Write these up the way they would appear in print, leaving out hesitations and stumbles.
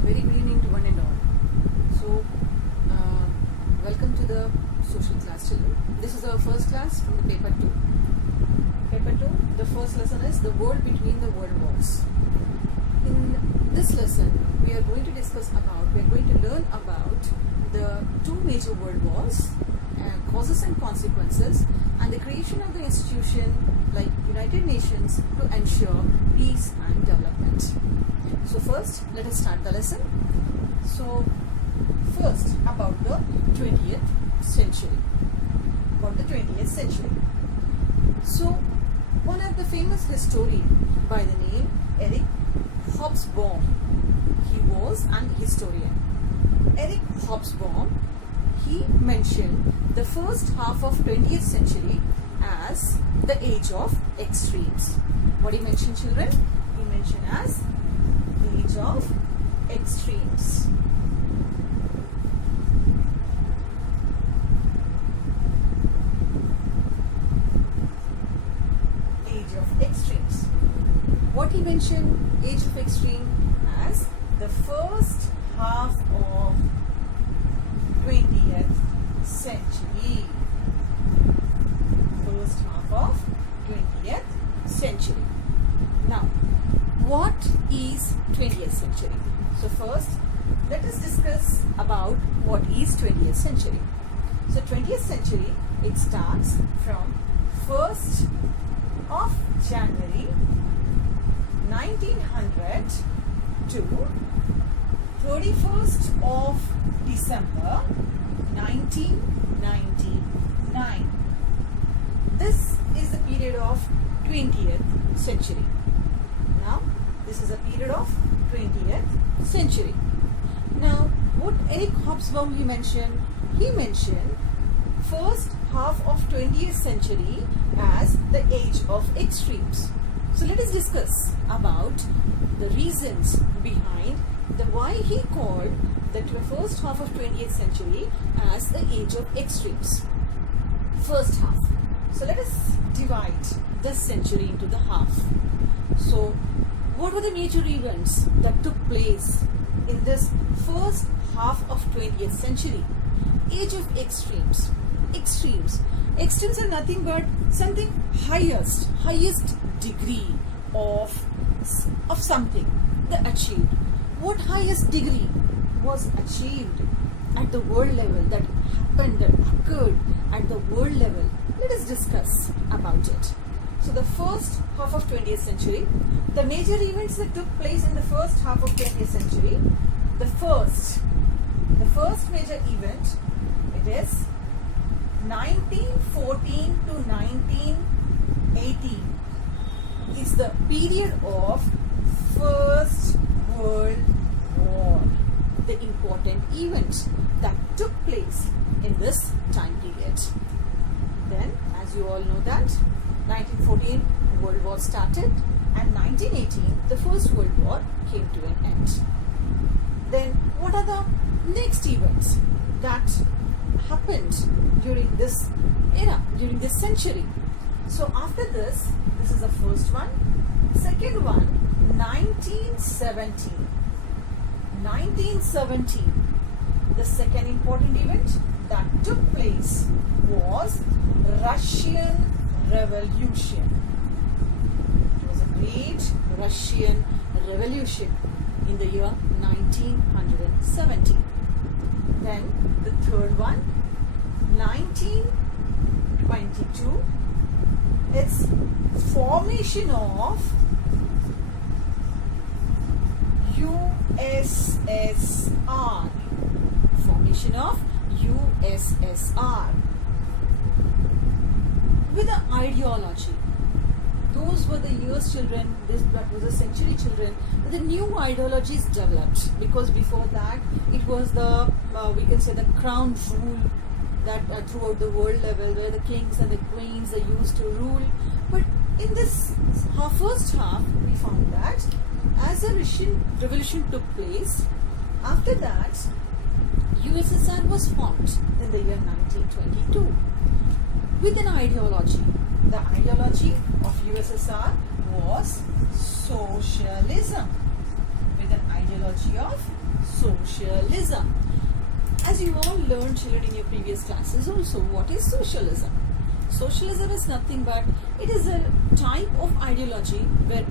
very good evening to one and all. So, welcome to the social class, children. This is our first class from the paper 2. Paper 2, the first lesson is the world between the world wars. In this lesson, we are going to learn about the two major world wars, causes and consequences, and the creation of the institution like United Nations to ensure peace and development. So first, let us start the lesson. So first, about the 20th century. So one of the famous historian by the name Eric Hobsbawm, he was an historian. Eric Hobsbawm, he mentioned the first half of 20th century as the age of extremes. What he mentioned, children? He mentioned as the age of extremes. Age of extremes. What he mentioned, age of extreme, as the first half of 20th century. First half of 20th century. Now, what is 20th century? So first, let us discuss about what is 20th century. So 20th century, it starts from 1st of January 1900 to 31st of December 1999. This is the period of 20th century. Now, this is a period of 20th century. Now, what Eric Hobsbawm he mentioned first half of 20th century as the age of extremes. So let us discuss about the reasons behind why he called the first half of 20th century as the age of extremes. First half. So let us divide this century into the half. So what were the major events that took place in this first half of 20th century? Age of extremes. Extremes are nothing but something highest degree of something they achieved. What highest degree was achieved at the world level, that occurred at the world level? Let us discuss about it. So the first half of 20th century, the major events that took place in the first half of 20th century, the first major event, it is 1914 to 1918 is the period of First World War. The important events that took place in this time period. Then, as you all know that 1914 World War started and 1918 the First World War came to an end. Then what are the next events that happened during this era, during this century? So after this is the first one. Second one, 1917. The second important event that took place was Russian Revolution. It was a great Russian Revolution in the year 1917. Then the third one, 1922, it's formation of USSR. Formation of USSR with an ideology. Those were the years, children, that was the century, children, the new ideologies developed, because before that it was the we can say the crown rule that throughout the world level, where the kings and the queens are used to rule. But in this first half, we found that as a Russian revolution took place, after that USSR was formed in the year 1922 with an ideology. The ideology of USSR was socialism. With an ideology of socialism. As you all learned, children, in your previous classes also, what is socialism? Socialism is nothing but it is a type of ideology where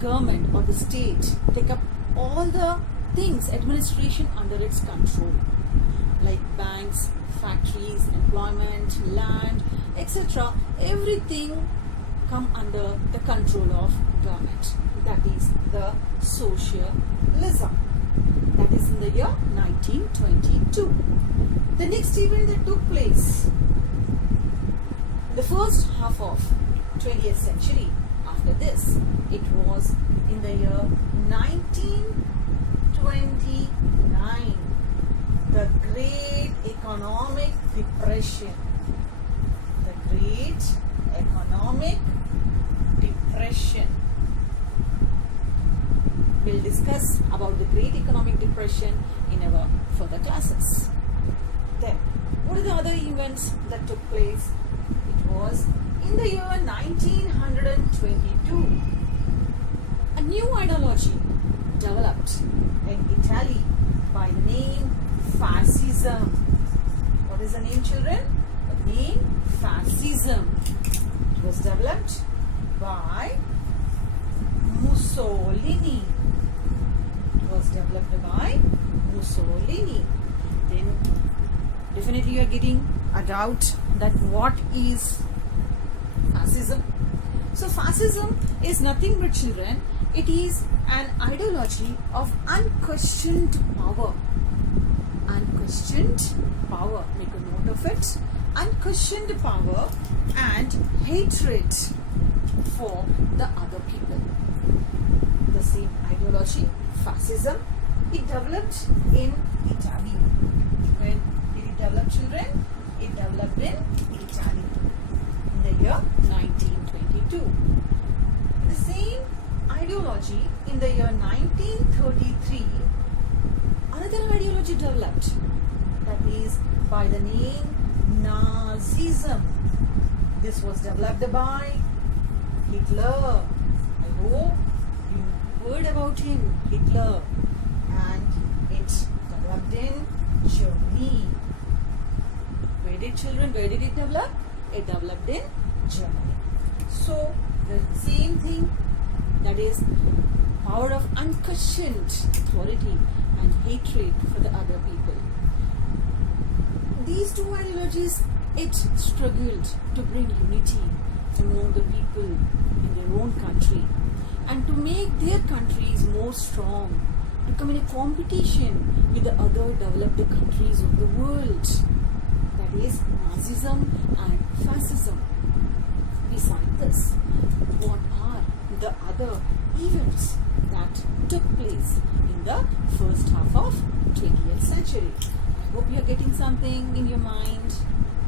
government or the state take up all the things, administration under its control, like banks, factories, employment, land, etc. Everything come under the control of government. That is the socialism. That is in the year 1922. The next event that took place in the first half of 20th century, after this, it was in the year 1929, the Great Economic Depression. The Great Economic Depression. We'll discuss about the Great Economic Depression in our further classes. Then, what are the other events that took place? It was in the year 1922. A new ideology developed in Italy by the name Fascism. What is the name, children? The name Fascism. It was developed by Mussolini. It was developed by Mussolini. Then definitely you are getting a doubt that what is fascism. So fascism is nothing but, children, it is an ideology of unquestioned power. Unquestioned power. Make a note of it. Unquestioned power and hatred for the other people. The same ideology, fascism, it developed in Italy. When did it develop, children? It developed in Italy in the year 1922. The same ideology in the year 1933, another ideology developed, that is by the name Nazism. This was developed by Hitler. I hope you heard about him, Hitler, and it developed in Germany. Where did it develop? It developed in Germany. So the same thing, that is power of unquestioned authority and hatred for the other people. These two ideologies, it struggled to bring unity among the people in their own country and to make their countries more strong, to come in a competition with the other developed countries of the world. That is Nazism and fascism. Beside this, what are the other events that took place in the first half of 20th century? I hope you are getting something in your mind.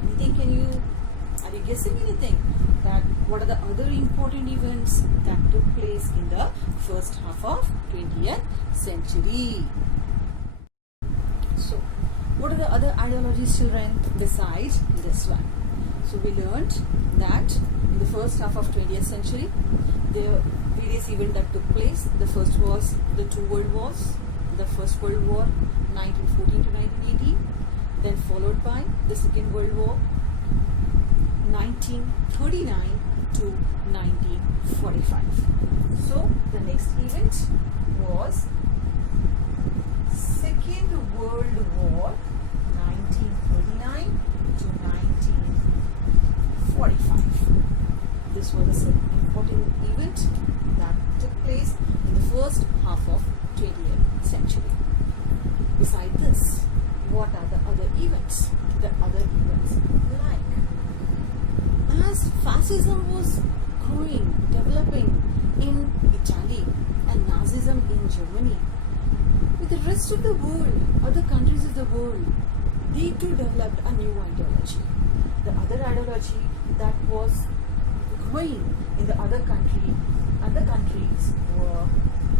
Anything are you guessing anything? That what are the other important events that took place in the first half of 20th century? So, what are the other ideologies, children, besides this one? So, we learned that in the first half of 20th century, there were various events that took place. The first was the two world wars. The first World War, 1914 to 1918. Then followed by the Second World War, 1939 to 1945. So, the next event was Second World War, 1939 to 1945. This was an important event that took place in the first half of 20th century. Beside this, what are the other events? The other events like, as fascism was growing, developing in Italy and Nazism in Germany, with the rest of the world, other countries of the world, they too developed a new ideology. The other ideology that was growing in the other countries were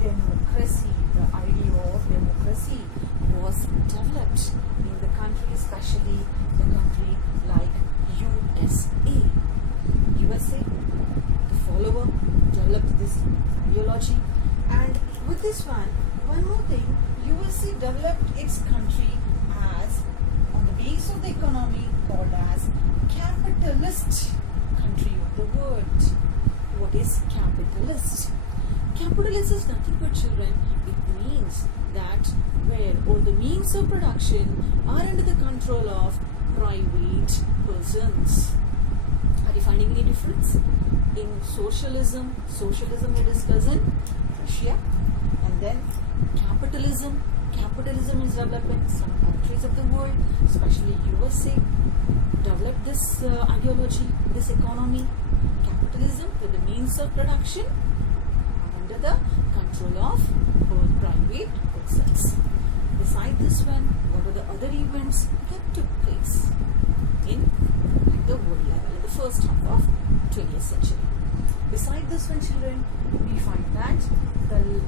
democracy. The idea of democracy was developed in the country, especially the country like USA. USA, the follower, developed this ideology, and with this one, One more thing, USA developed its country as on the base of the economy called as capitalist country of the world. What is capitalist? Capitalist is nothing but, children, it means that where all the means of production are under the control of private persons. Are you finding any difference? In socialism we discuss in Russia, and then capitalism is developed in some countries of the world, especially USA, developed this ideology, this economy, capitalism, where the means of production are under the control of both private persons. Beside this one, what are the other events that took place at the world level in the first half of 20th century? Beside this one, children, we find that the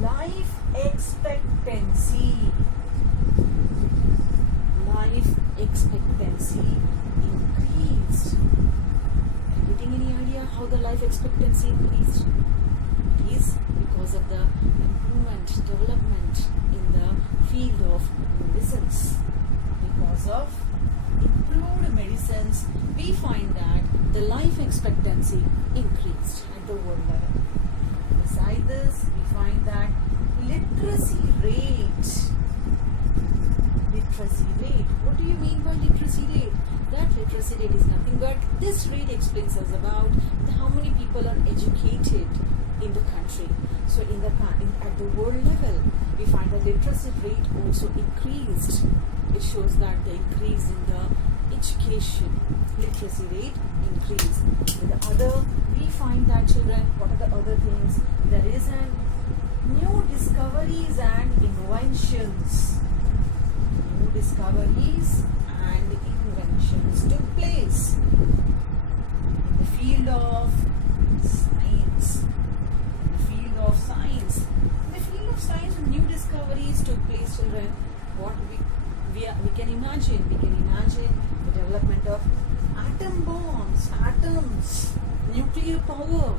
life expectancy increased. Are you getting any idea how the life expectancy increased? It is because of the improvement, development in the field of medicines. Because of improved medicines, we find that the life expectancy increased at the world level. Beside this, we find that literacy rate. What do you mean by literacy rate? That literacy rate is nothing but this rate explains us about how many people are educated in the country. So at the world level, we find the literacy rate also increased. It shows that the increase in the education literacy rate increase. With the other, we find that, children, what are the other things? There is new discoveries and inventions. New discoveries and inventions took place in the field of science. In the field of science, new discoveries took place, children. What we can imagine the development of atom bombs, atoms, nuclear power.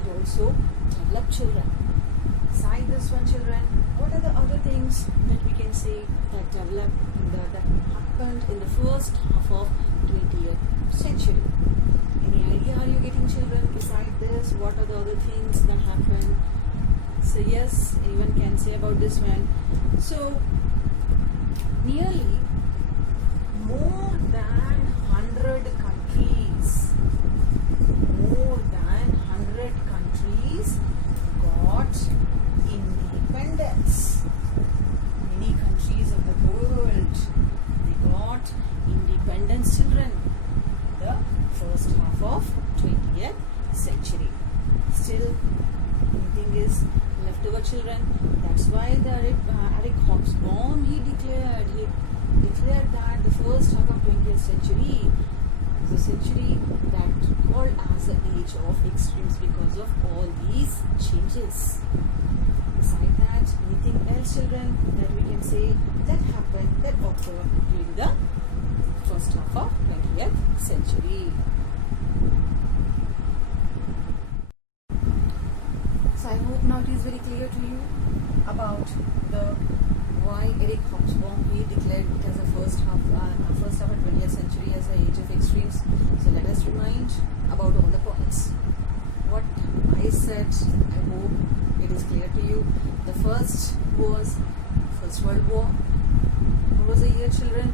It also developed, children. Beside this one, children, what are the other things that we can say that developed that happened in the first half of 20th century? Any idea are you getting, children? Beside this, what are the other things that happened? So yes, anyone can say about this one. So nearly more than 100 countries got independence. Many countries of the world, they got independence, children, in the first half of 20th century. Still, anything is left over, children. That's why the Eric Hobsbawm, he declared that the first half of 20th century is a century that called as the age of extremes because of all these changes. Beside that, anything else, children, that we can say that happened, that occurred during the first half of 20th century? So I hope now it is very clear to you about why Eric Hobsbawm, he declared it as the first half of 20th century as the age of extremes. So let us remind about all the points. What I said, I hope it is clear to you. The first was First World War. What was the year, children?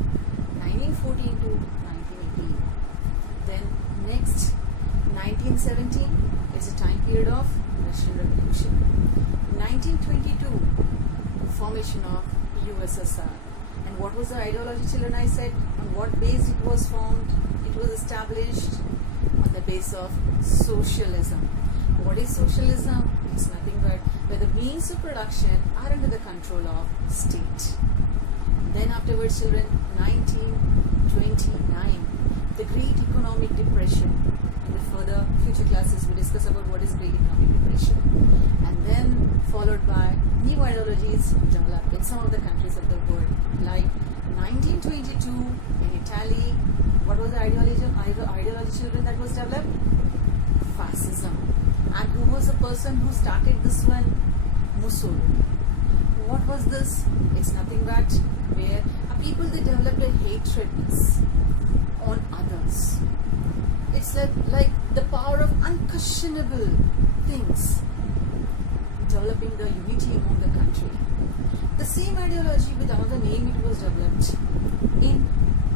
1914 to 1918. Then next, 1917, it's a time period of Russian Revolution. 1922, formation of USSR. And what was the ideology, children? I said on what base it was formed. It was established on the base of socialism. What is socialism? It's nothing but where the means of production are under the control of state. Then afterwards, children, 1929, the Great Economic Depression. In the further future classes, we discuss about what is Great Economic Depression. And then followed by new ideologies developed in some of the countries of the world, like 1922 in Italy. What was the ideology, children, that was developed? Fascism. And who was the person who started this one? Mussolini. what was this? It's nothing but where people they developed a hatred on others. It's like the power of unquestionable things developing the unity among the country. The same ideology with another name it was developed in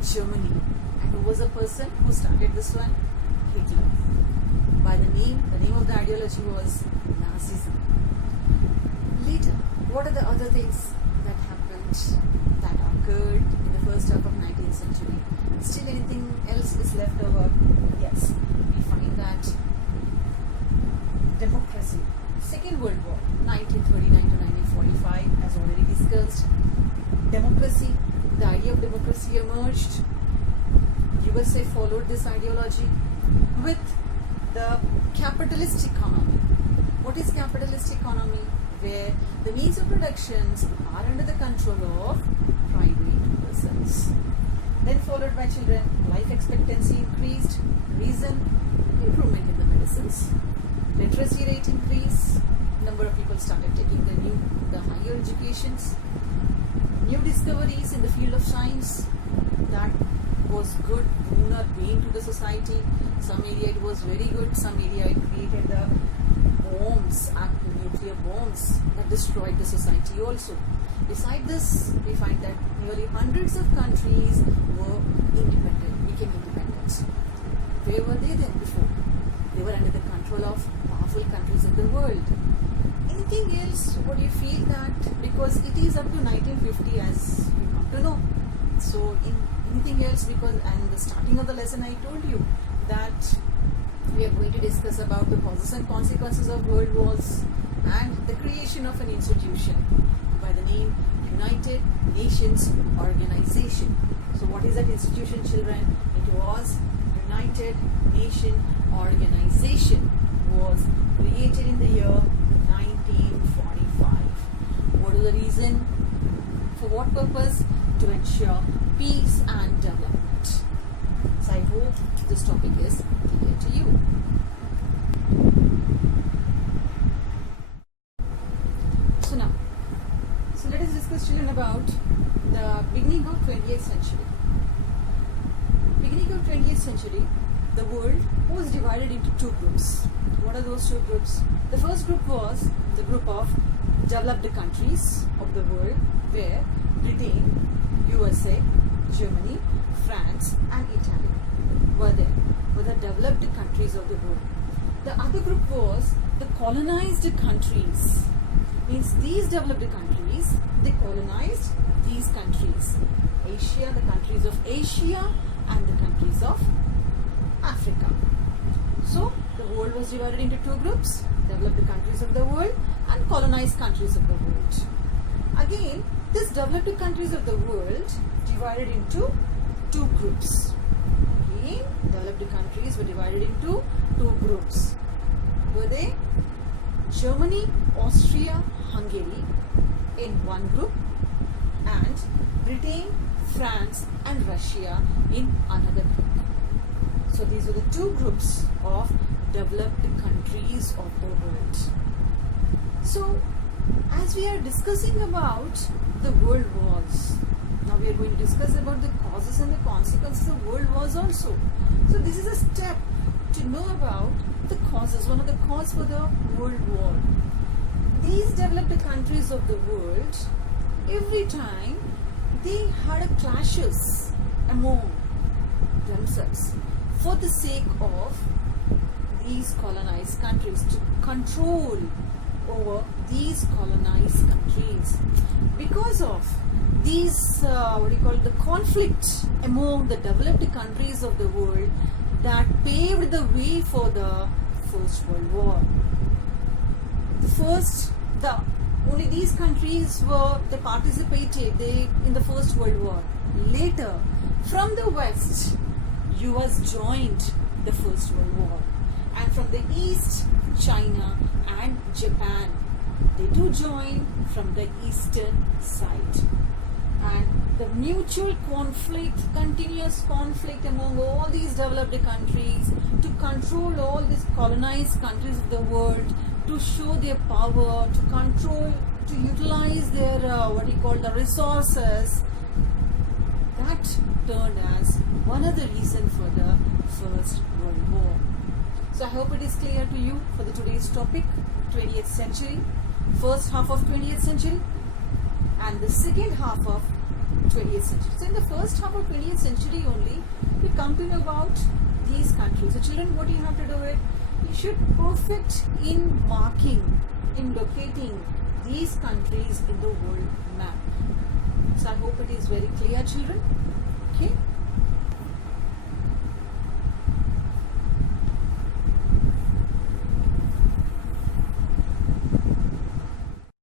Germany. And who was the person who started this one? Hitler. By the name of the ideology was Nazism. Later, what are the other things that happened, that occurred in the first half of 19th century? Still anything else is left over? Yes, we find that democracy. Second World War, 1939 to 1945, as already discussed. Democracy, the idea of democracy emerged. USA followed this ideology with the capitalist economy. What is capitalist economy? Where the means of productions are under the control of private persons. Then followed by children, life expectancy increased, reason, improvement in the medicines, literacy rate increased, number of people started taking the higher educations, new discoveries in the field of science that was good boon or bane to the society. Some area it was very good, some area it created the bombs, nuclear bombs that destroyed the society also. Beside this, we find that nearly hundreds of countries were became independent. Where were they then before? They were under the control of powerful countries of the world. Anything else? What do you feel that? Because it is up to 1950 as you come to know. So in anything else, because and the starting of the lesson I told you that we are going to discuss about the causes and consequences of world wars and the creation of an institution by the name United Nations Organization. So what is that institution, children? It was United Nations Organization, was created in the year 1945. What is the reason? For what purpose? To ensure peace and development. So I hope this topic is clear to you. So let us discuss, children, about the beginning of 20th century. Beginning of 20th century, the world was divided into two groups. What are those two groups? The first group was the group of developed countries of the world, where Britain, USA, Germany, France and Italy were the developed countries of the world. The other group was the colonized countries. Means these developed countries, they colonized these countries. Asia, the countries of Asia and the countries of Africa. So the world was divided into two groups, developed countries of the world and colonized countries of the world. Again, these developed countries of the world divided into two groups. Again, developed countries were divided into two groups. Were they? Germany, Austria, Hungary in one group, and Britain, France and Russia in another group. So these were the two groups of developed countries of the world. So as we are discussing about the world wars, now we are going to discuss about the causes and the consequences of world wars also. So this is a step to know about the causes, one of the causes for the world war. These developed countries of the world, every time they had a clashes among themselves for the sake of these colonized countries, to control over these colonized countries. Because of these, the conflict among the developed countries of the world, that paved the way for the First World War. Only these countries they participated in the First World War. Later, from the West, US joined the First World War, and from the East, China and Japan, they do join from the eastern side. And the mutual conflict, continuous conflict among all these developed countries to control all these colonized countries of the world, to show their power, to control to utilize their the resources, that turned as one of the reason for the First World War. So I hope it is clear to you for the today's topic, 20th century, first half of 20th century and the second half of 20th century. So in the first half of 20th century only, we come to know about these countries. So children, what you have to do is, you should perfect in marking, in locating these countries in the world map. So I hope it is very clear, children. Okay.